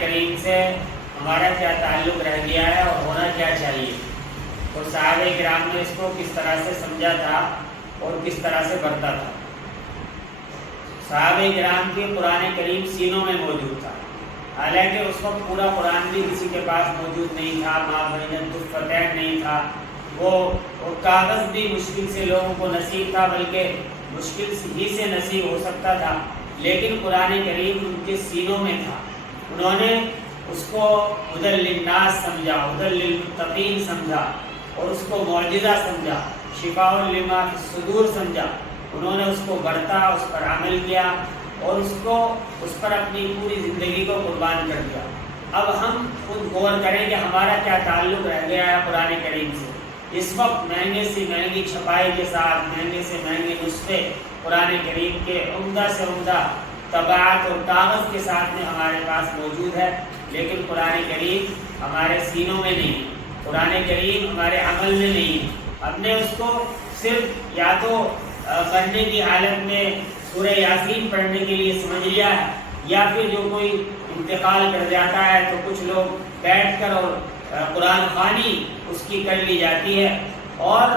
کریم سے ہمارا کیا تعلق رہ گیا ہے اور ہونا کیا چاہیے، اور صحابہ کرام نے اس کو کس طرح سے سمجھا تھا اور کس طرح سے برتا تھا۔ صحابہ کرام کے قرآن کریم سینوں میں موجود تھا، حالانکہ اس وقت پورا قرآن بھی کسی کے پاس موجود نہیں تھا، ما بین الدفتین نہیں تھا، وہ کاغذ بھی مشکل سے لوگوں کو نصیب تھا، بلکہ مشکل ہی سے نصیب ہو سکتا تھا، لیکن قرآن کریم ان کے سینوں میں تھا۔ انہوں نے اس کو ہدی للناس سمجھا، ہدی للمتقین سمجھا، اور اس کو معجزہ سمجھا، شفاء لما فی الصدور سمجھا۔ انہوں نے اس کو برتا، اس پر عمل کیا، اور اس پر اپنی پوری زندگی کو قربان کر دیا۔ اب ہم خود غور کریں کہ ہمارا کیا تعلق رہ گیا ہے قرآن کریم سے۔ اس وقت مہنگے سے مہنگی چھپائی کے ساتھ، مہنگے سے مہنگے نسخے قرآن کریم کے عمدہ سے عمدہ طباعت اور کاغذ کے ساتھ میں ہمارے پاس موجود ہے، لیکن قرآن کریم ہمارے سینوں میں نہیں، قرآن کریم ہمارے عمل میں نہیں۔ ہم نے اس کو صرف یا تو پڑھنے کی حالت میں سورہ یاسین پڑھنے کے لیے سمجھ لیا ہے، یا پھر جو کوئی انتقال کر جاتا ہے تو کچھ لوگ بیٹھ کر اور قرآن خوانی اس کی کر لی جاتی ہے، اور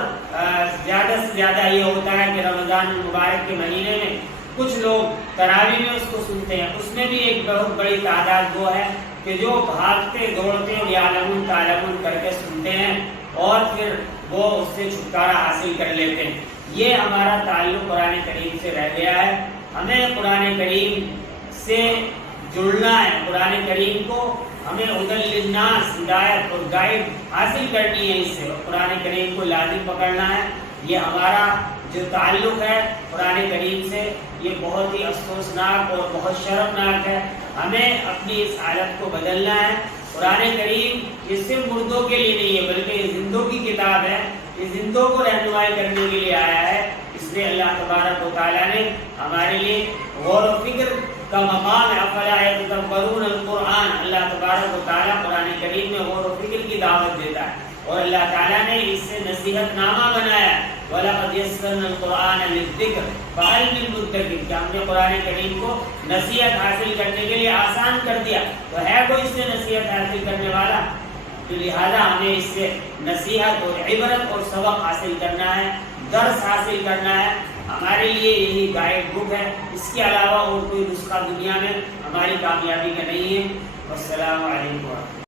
زیادہ سے زیادہ یہ ہوتا ہے کہ رمضان المبارک کے مہینے میں کچھ لوگ تراویح میں اس کو سنتے ہیں۔ اس میں بھی ایک بہت بڑی تعداد وہ ہے کہ جو بھاگتے دوڑتے اور یعلمون تعلمون کر کے سنتے ہیں، اور پھر وہ اس سے چھٹکارا حاصل کر لیتے ہیں۔ یہ ہمارا تعلق قرآن کریم سے رہ گیا ہے۔ ہمیں قرآن کریم سے جڑنا ہے، قرآن کریم کو ہمیں ہدی للناس ہدایت اور گائیڈ حاصل کرنی ہے، اس سے قرآن کریم کو لازم پکڑنا ہے۔ یہ ہمارا جو تعلق ہے قرآن کریم سے، یہ بہت ہی افسوسناک اور بہت شرمناک ہے۔ ہمیں اپنی اس حالت کو بدلنا ہے۔ قرآن کریم یہ صرف مردوں کے لیے نہیں ہے، بلکہ یہ زندوں کی کتاب ہے، یہ زندوں کو رہنمائی کرنے کے لیے آیا ہے۔ اس لیے اللہ تبارک و تعالیٰ نے ہمارے لیے غور و فکر کا مقام ہے۔ افلا یتدبرون القرآن، اللہ تبارک و تعالیٰ قرآن کریم میں غور و فکر کی دعوت دیتا ہے، اور اللہ تعالیٰ نے اس سے نصیحت نامہ بنایا ہے۔ وَلَقَدْ يَسَّرْنَا الْقُرْآنَ لِلذِّكْرِ فَهَلْ مِن مُّدَّكِرٍ، کہ ہم نے قرآن کریم کو نصیحت حاصل کرنے کے لیے آسان کر دیا، تو ہے کوئی اس سے نصیحت حاصل کرنے والا؟ تو لہذا ہمیں اس سے نصیحت اور عبرت اور سبق حاصل کرنا ہے، درس حاصل کرنا ہے۔ ہمارے لیے یہی گائیڈ بک ہے، اس کے علاوہ اور کوئی نسخہ دنیا میں ہماری کامیابی کا نہیں ہے۔ والسلام علیکم۔